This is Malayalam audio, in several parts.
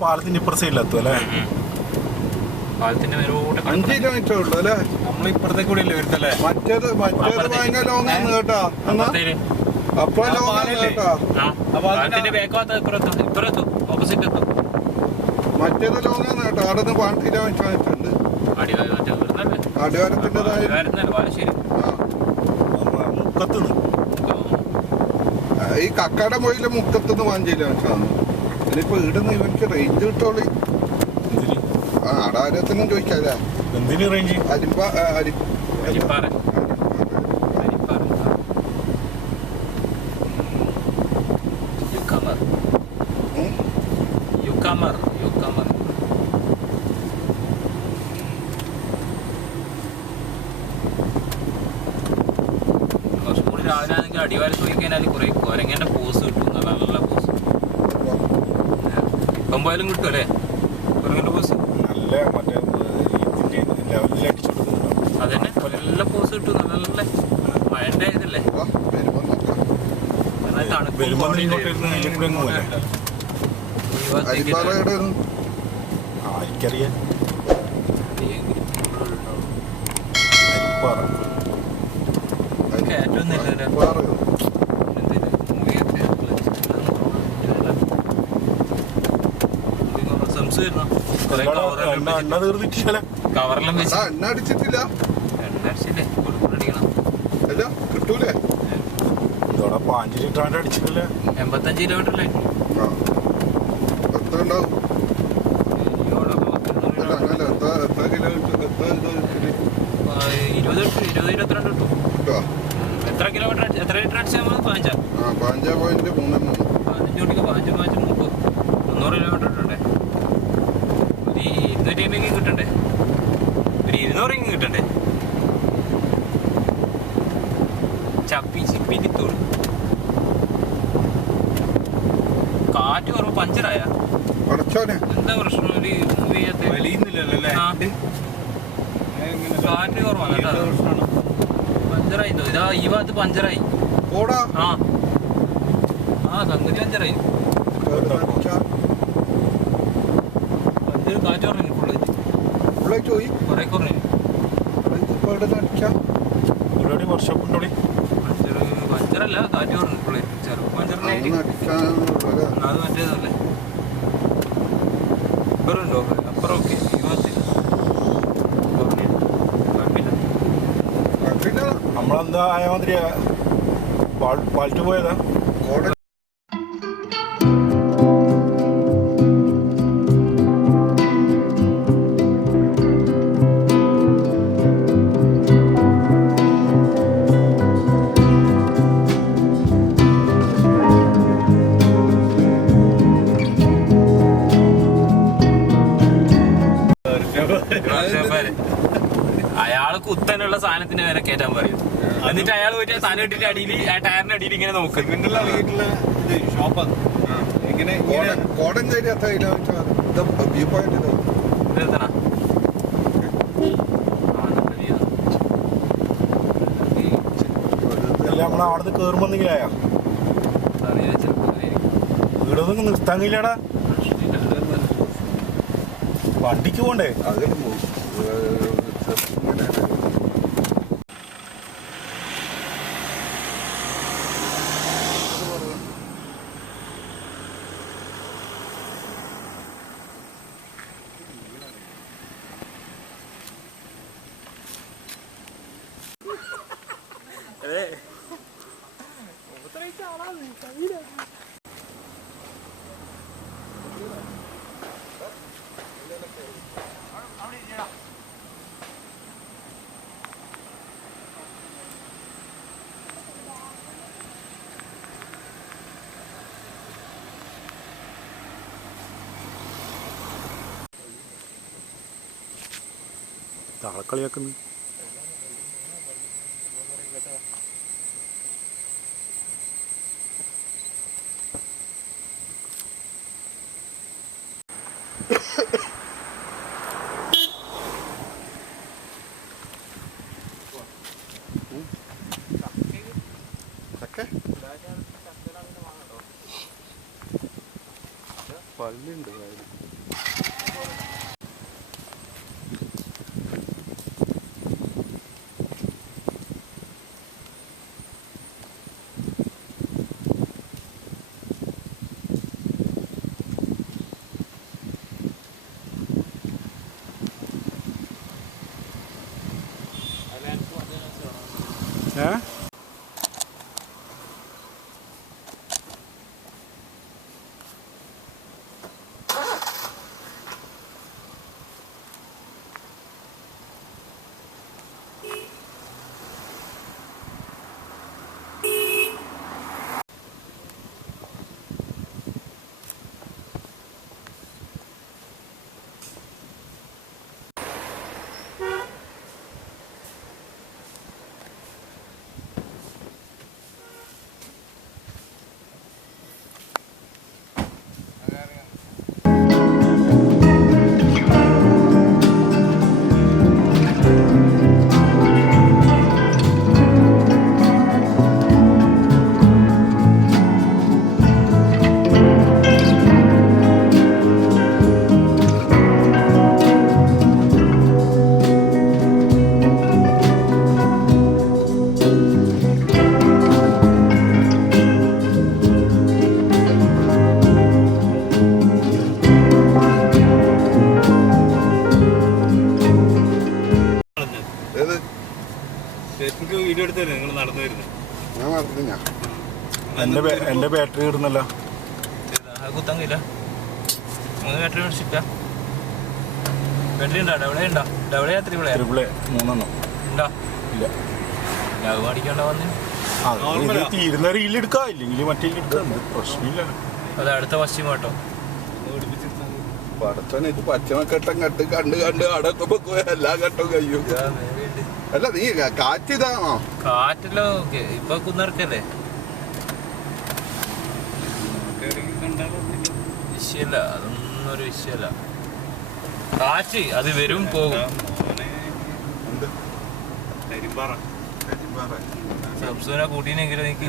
പാലത്തിന്റെ ഇപ്പുറ സൈഡിലെത്തും അല്ലേ? പാലത്തിന്റെ 5 കിലോമീറ്റർ ഉള്ളു അല്ലേ? നമ്മൾ ഇപ്പുറത്തെ കൂടെ അല്ലേ വരുത്തല്ലേ? മറ്റേത് ഭയങ്കര ലോങ്ങാണ് കേട്ടാ. അപ്പൊ ലോങ്ങാണ് കേട്ടാ. ഓപ്പോസിറ്റ് എത്തും. മറ്റേത് ലോങ്ങാണ് കേട്ടോ. അവിടെ നിന്ന് 1 കിലോമീറ്റർ ആയിട്ടുണ്ട്. അടിവാരത്തിൻ്റെതായ ഈ കക്കാടെ മൊയില് മുക്കത്തുനിന്ന് 5 കിലോമീറ്റർ ആണ്. ഇനിയിപ്പോ ഇവിടുന്ന് ഇവർക്ക് റേഞ്ച് കിട്ടോളി. ആടാരത്തിനും ചോദിക്കാല്ലേ? എന്തിന് റേഞ്ച്? കുറച്ചും കൂടി രാവിലെ ആണെങ്കിൽ അടിവാരത്ത് പോയി കഴിഞ്ഞാൽ കുറെ കുരങ്ങേന്റെ പോസ് കിട്ടും. നല്ല പോസ് ഇപ്പം പോയാലും കിട്ടും അല്ലേ? കുരങ്ങേന്റെ പോസ് അതന്നെ നല്ല പോസ് കിട്ടും. നല്ല മഴന്റെ ഇതല്ലേ? കവറെല്ലാം വെച്ച് എണ്ണ അടിച്ചിട്ടില്ല. കിട്ടൂലേ? 5 ലിറ്റർ അടിച്ചിട്ടില്ല. 85 കിലോമീറ്ററിലെ 20-22 കിട്ടും. എത്ര കിലോമീറ്റർ എത്ര ലിറ്റർ അടിച്ചാൽ 15 5.3 15 കിലോമീറ്റർ കിട്ടണ്ടേ? ഒരു 200 കിട്ടണ്ടേ? ഒരു 200 കിട്ടണ്ടേ? ചപ്പി ചിപ്പി കിട്ടൂളൂ. കാറ്റ് കുറവ് പഞ്ചറായ എന്താ പ്രശ്നം? ഒരു കാറ്റ് കുറവാണ് കേട്ടോ. പഞ്ചറായി ഇതാ ഈ ഭാഗത്ത് പഞ്ചറായി. സംഗതി പഞ്ചറായി. പഞ്ചർ കാറ്റ് കുറഞ്ഞു. കുറെ കുറഞ്ഞു. പഞ്ചറല്ല കാറ്റ് കുറഞ്ഞു. ചെറുപ്പം പഞ്ചറിനായിട്ട് അത് മറ്റേതല്ലേ? ഇപ്പറുണ്ടോ? അപ്പുറം ഓക്കെ. ഈ ഭാഗത്ത് നമ്മളെന്താ ആയ മാതിരി പാലിട്ട് പോയതാ. അയാള് കുത്തനുള്ള സാധനത്തിന് വരെ കയറ്റാൻ പറയും. എന്നിട്ട് അയാൾ പോയിട്ട് സാധനം ഇട്ടിട്ട് അടിയിൽ ടയറിന്റെ അടിയിൽ ഇങ്ങനെ നോക്കും. നമ്മളവിടുന്ന് കേറുമ്പോ എന്തെങ്കിലായോ വീടൊന്നും നിർത്താൻ കഴിയില്ലടാ. വണ്ടിക്ക് പോണ്ടേ? താളക്കളിയാക്കുന്നു. പള്ളിയുണ്ട് വീഡിയോ എടുത്തല്ലേ നിങ്ങൾ നടന്നു വരുന്നത്? ഞാൻ നടന്നില്ല. എന്റെ ബാറ്ററി ഇടുന്നല്ല. കുത്താൻ കഴിയില്ല. ബാറ്ററി മേടിച്ചിട്ടാ? ബാറ്ററി ഉണ്ടോ? ഡബിളെ ഉണ്ടോ? ഡബിളെ ത്രിപിളെ? ത്രിപിളെ 3 ഉണ്ടോ? ഇല്ല. അത് മേടിക്കണ്ട വന്ന് തീരുന്ന റീലെടുക്കാം, ഇല്ലെങ്കിൽ മറ്റേ എടുക്കാം, പ്രശ്നമില്ല. അത് അടുത്ത പശ്ചിമ കേട്ടോ. പടച്ചോനെ ഇത് പച്ചമക്കെട്ടം കണ്ട് കണ്ട് കണ്ട് അടക്കുമ്പോ എല്ലാ ഘട്ടവും കഴിയും. അല്ല നീ കാറ്റിതാണോ? കാറ്റല്ലോ ഇപ്പൊ കുന്നിറക്കല്ലേ, വിഷയല്ല, അതൊന്നും ഒരു വിഷയല്ല. കാറ്റ് അത് വരും പോകും. സംസൂന കൂട്ടീനെങ്കിലും എനിക്ക്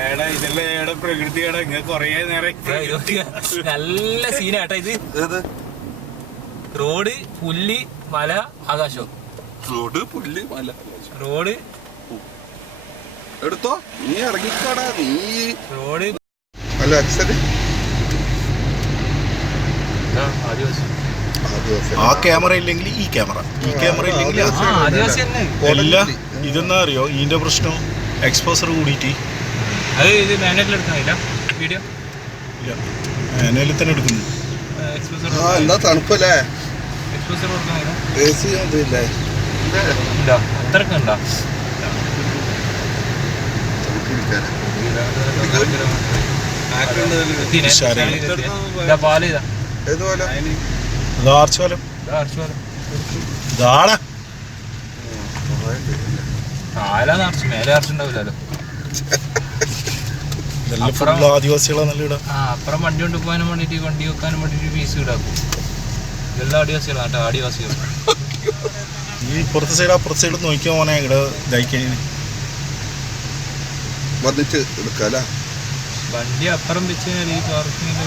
ഏടാ ഇതല്ലേ ഏടെ പ്രകൃതിയുടെ ഇങ്ങനെ കൊറേ നേരം നല്ല സീനാട്ടാ ഇത്. റോഡ്, പുല്ല്, മല, ആകാശം. റോഡ്, പുല്ല്, മല, റോഡ് എടുത്തോ, നീ ഇറങ്ങിക്കോടാ. നീ റോഡ് അല്ല അക്സല് ആ ക്യാമറ ഇല്ലെങ്കിൽ ഈ ക്യാമറ, ഈ ക്യാമറ ഇല്ലെങ്കിൽ ആദിവാസി തന്നെ. എല്ലാ ഇതെന്നാ അറിയോ ഇതിന്റെ പ്രശ്നം? എക്സ്പോസർ കൂടിയിട്ട് അത് ഇത് മാനുവലിൽ എടുക്കാനില്ല വീഡിയോ. ഇല്ല, മാനുവലിൽ തന്നെ എടുക്കുന്നു. എന്താ തണുപ്പല്ലേ? എക്സ്പോസർ കൊടുക്കാനില്ല. AC ഒന്നുമില്ലേ? ഉണ്ടോ? അത്രക്ക് ഉണ്ടോ? പാല് ഇതാ, ഏതുപോലെ ആർച്ചോലം ഇതാണ്. കാല നിറച്ച് മേലെ നിറച്ചുണ്ടാവില്ലല്ലോ. ആദിവാസികളെ നല്ല ഇടാം. അപ്പുറം വണ്ടി കൊണ്ട് പോകാനും വേണ്ടിട്ട്, വണ്ടി വെക്കാനും വേണ്ടിട്ട് പീസ് ഇടാക്കും. ഇതെല്ലാം ആദിവാസികളാണ് കേട്ടോ, ആദിവാസികൾ. ഈ ഇപ്പുറത്തെ സൈഡ് അപ്പുറത്തെ സൈഡ് നോക്കിയാൽ പോനെ ഇവിടെ ഇതായിക്കഴിഞ്ഞ് വന്നിട്ട് എടുക്കാല. വണ്ടി അപ്പുറം വെച്ച് കഴിഞ്ഞാൽ ഈ പാർക്കിങ്ങിന്റെ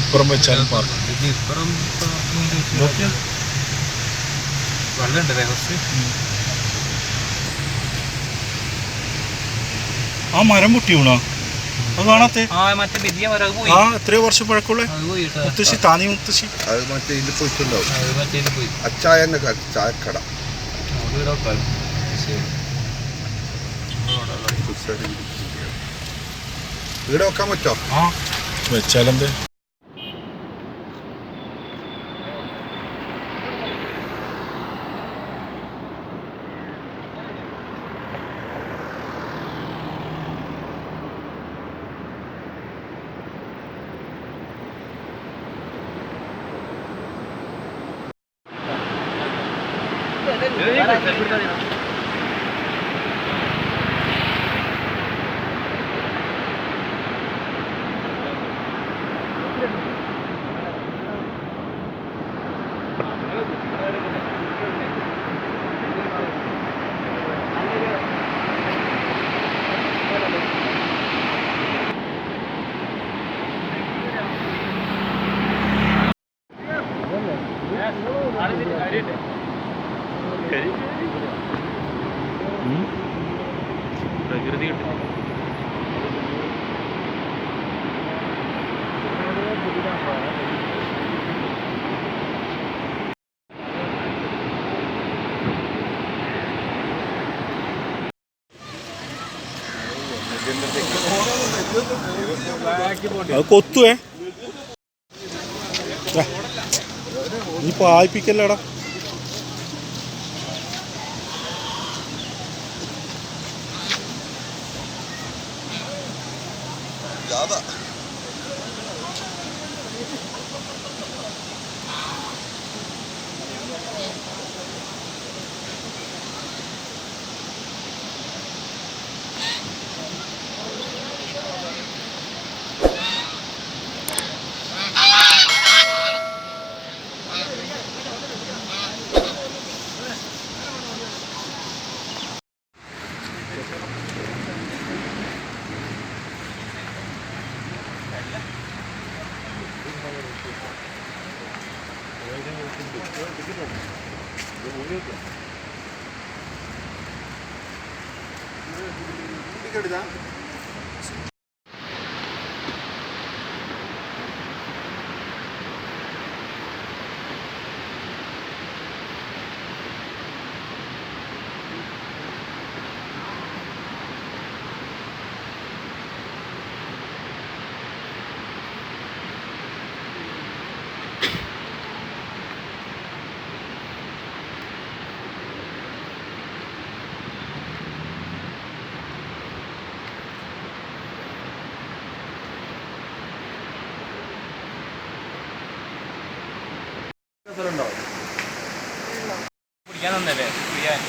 ഇപ്പുറം വെച്ചാലും പാർക്ക്. ഇത് ഇപ്പുറം പാർക്കിങ്ങിന്റെ വെള്ളം ഉണ്ട് കുറച്ച്. ആ മരം പൊട്ടി വീണോ? അത് കാണാത്തെ? മറ്റേ വലിയ മരം പോയി. എത്രയോ വർഷം പഴക്കമുള്ള മുത്തശ്ശി, താനി മുത്തശ്ശി. അത് മറ്റേ ഇതിൽ പോയിട്ടുണ്ടാവും. മറ്റേ പോയി അച്ചായന്റെ ചായക്കട. ഇവിടെ വെക്കാൻ പറ്റോ? ആ വെച്ചാലെന്ത്? പ്രകൃതി കിട്ടും. അത് കൊത്തുവേ, നീ പായിപ്പിക്കല്ലേടാ. കുടിക്കാൻ തന്നല്ലേ കുടിക്കാൻ.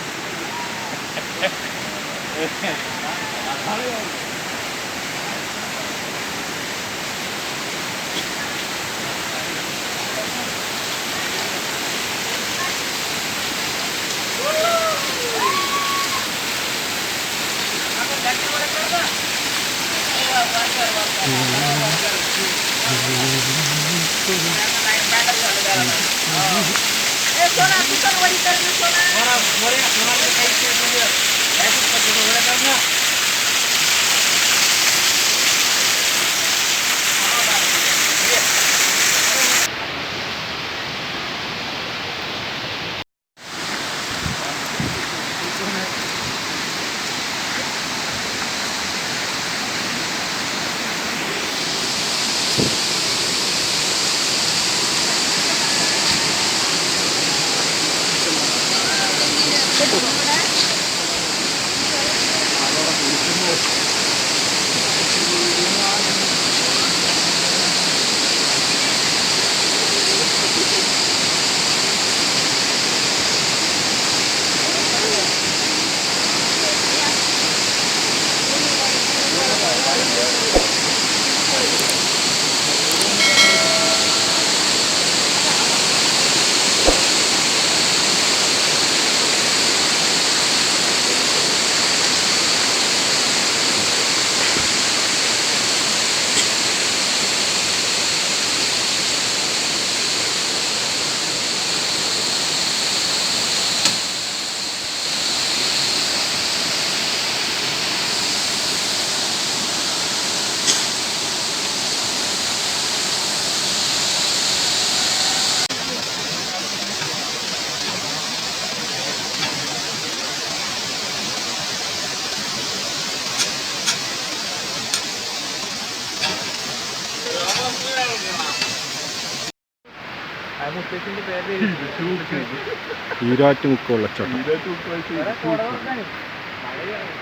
ഈരാറ്റുമുക്ക് വെള്ളച്ചാട്ടം.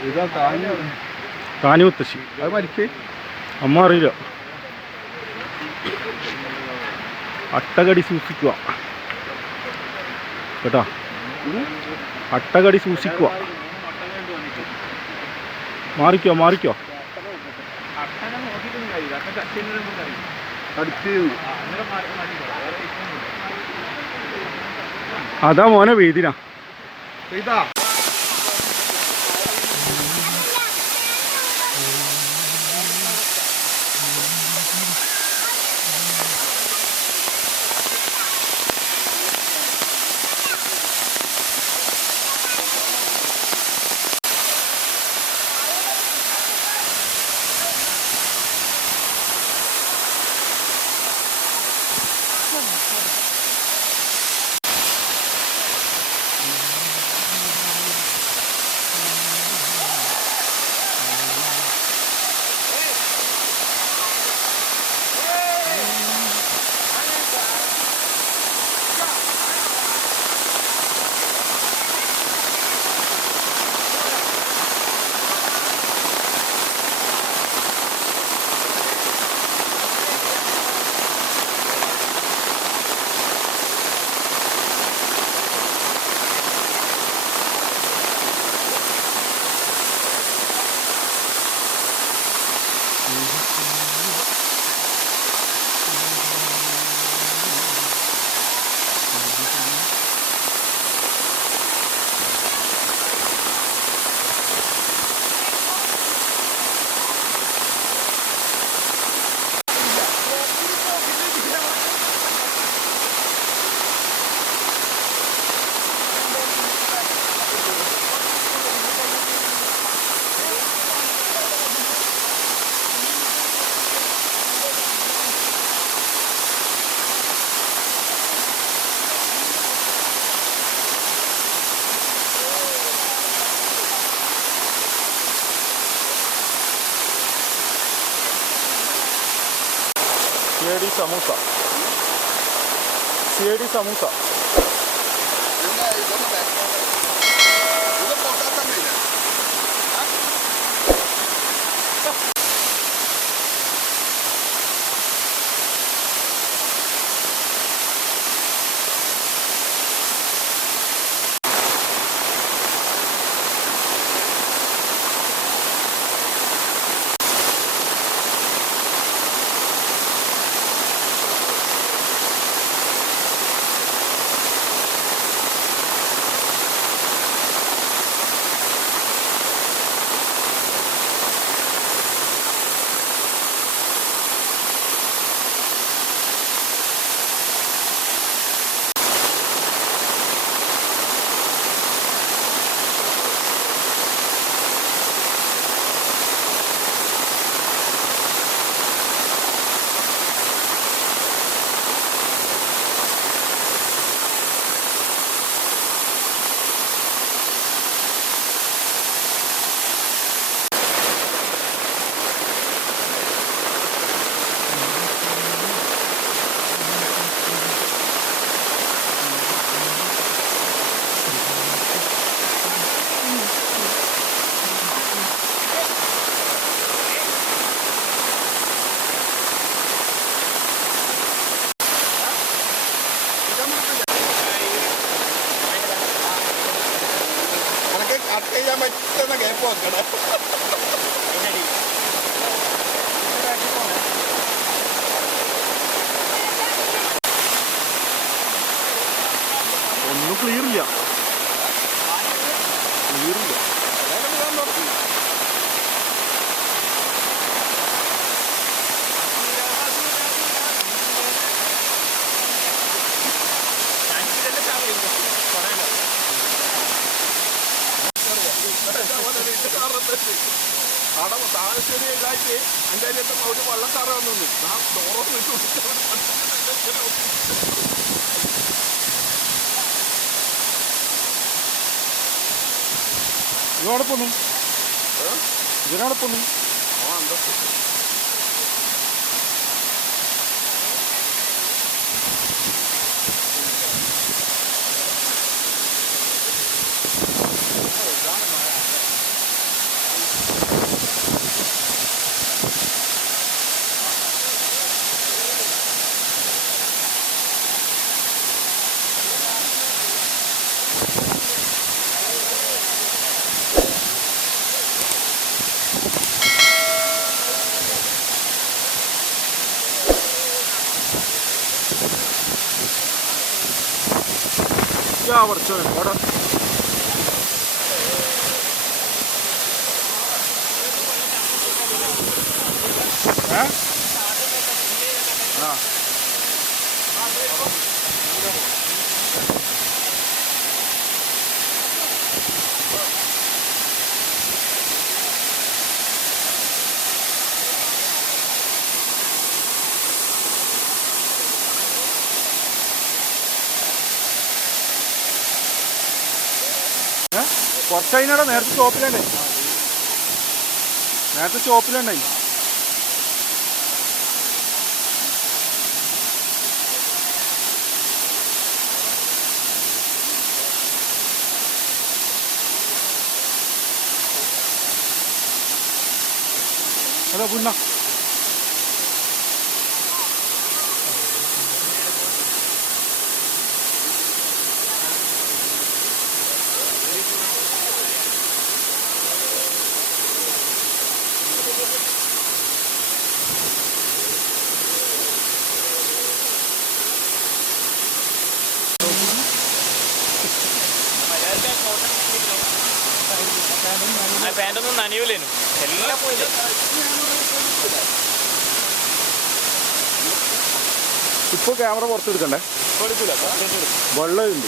ഇതാ താനിമുത്തശ്ശി. അത് മരിച്ചേ അമ്മ അറിയില്ല. അട്ടകടി സൂക്ഷിക്കുക കേട്ടോ, അട്ടകടി സൂക്ഷിക്കുക. മാറിക്കോ മാറിക്കോ. അതാ മോനെ വെയ്തിനാ. CID samosa. CID samosa. Cut ചെയ്യാൻ പറ്റുന്ന ഗ്യാപ്പ് വെക്കണം. ഒന്നും ക്ലിയർ ഇല്ല. ക്ലിയർ ഇല്ല. അവിടെ താമരശ്ശേരി ഇതായിട്ട് എൻ്റെ അരിയത്തെ ഒരു വള്ളക്കാര വന്നു ഞാൻ ഡോറൊക്കെ വെച്ച് ഇതിനോടെ പോന്നു. ഇതിനോടെ പോന്നു. ആ എന്താ ആ കുറച്ച് അവിടെ ആ കുറച്ചതിനോടെ നേരത്തെ ഷോപ്പിലുണ്ടായി അതാ പുണ്ണ പാൻറ്റൊന്നും നനയൂലേനു എല്ലാം പോയില്ലേ. ഇപ്പോൾ ക്യാമറ പുറത്തെടുക്കണ്ടേ? വെള്ളം ഉണ്ട്.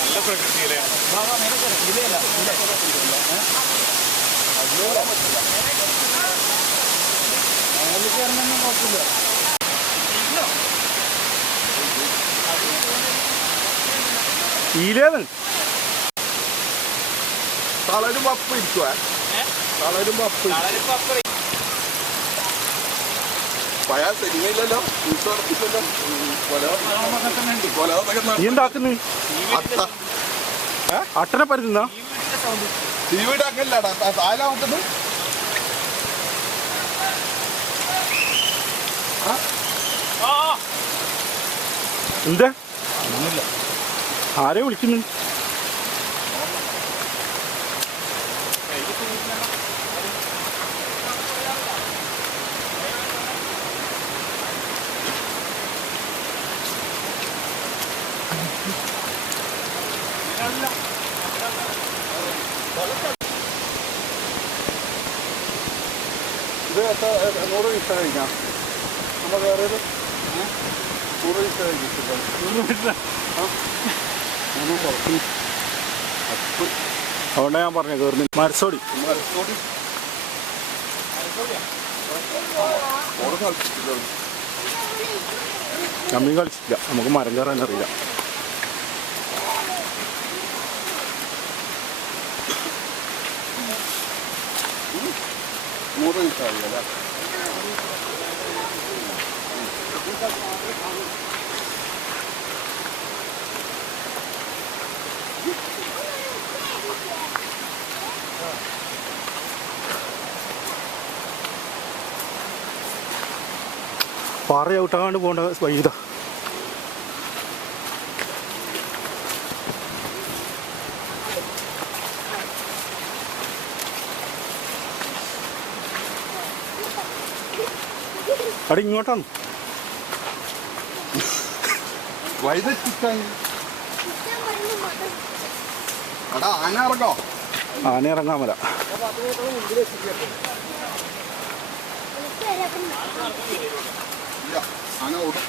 നല്ല പ്രകൃതിയിലെ ഈലേന്ന് തളരും പപ്പ് ഇരിക്കുവാ. തളരും പപ്പ് പഴയ സിനിമയില്ലല്ലോ, ഉത്സവത്തില്ലല്ലോ. നീ എന്താക്കുന്നു? അട്ടനെ പരുന്ന ടീവിയുടെ അങ്ങല്ലാടാ താഴെ നോക്കുന്നത്. എന്താ ആരെ വിളിക്കുന്നു? ഇത് 100 ദിവസം കഴിഞ്ഞാ നമ്മൾ വേറെ 100 ദിവസം കഴിഞ്ഞിട്ടില്ല. അതുകൊണ്ടാ ഞാൻ പറഞ്ഞു കയറുന്നു. മരസോടി കമ്മി കളിച്ചില്ല, നമുക്ക് മരം കയറാൻ അറിയില്ല. പാറ ചവിട്ടാണ്ട് പോകേണ്ട വൈകിത. അവിടെ ഇങ്ങോട്ടാണ് ആന ഇറങ്ങോ? ആന ഇറങ്ങാൻ മല. ആന ഓടും.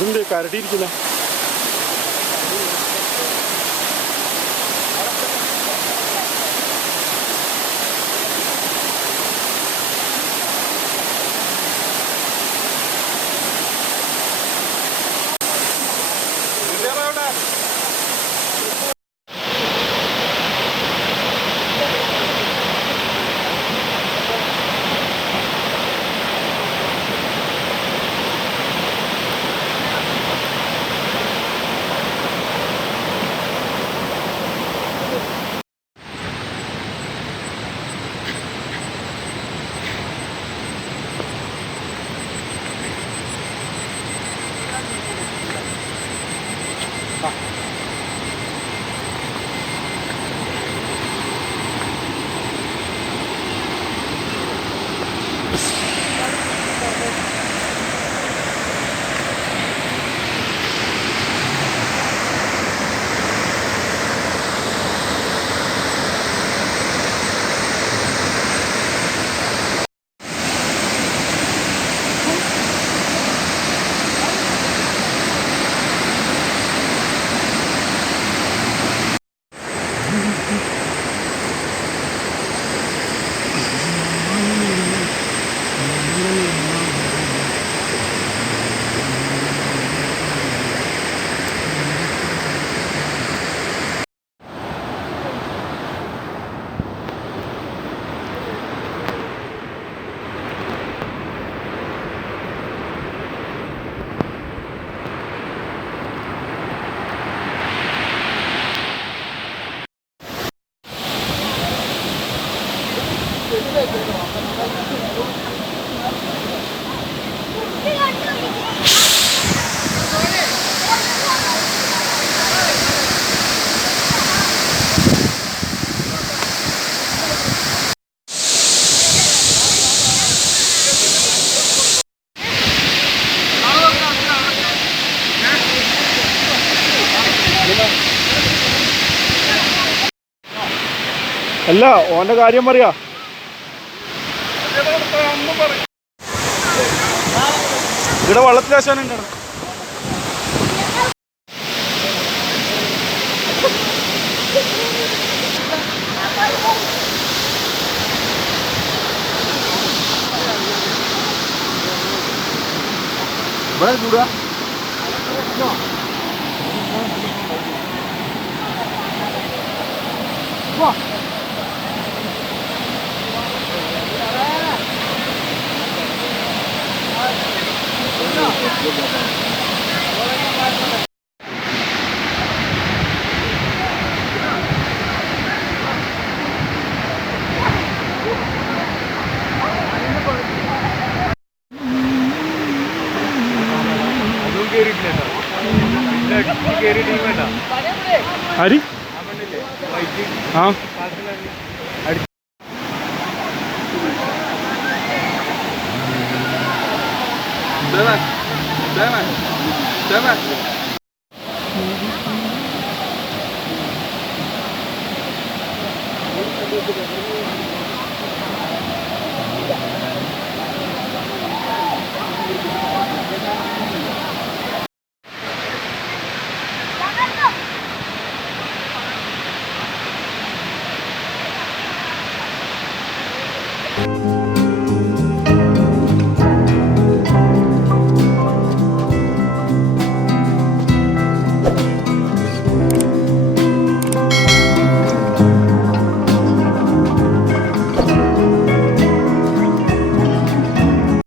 ഇതെന്ത് കരടിയിരിക്കുന്ന അല്ല ഓന്റെ കാര്യം പറയാ ഇവിടെ വെള്ളത്തിലാശാനുണ്ടോ ഇവിടെ ചൂടാ ആര് ആ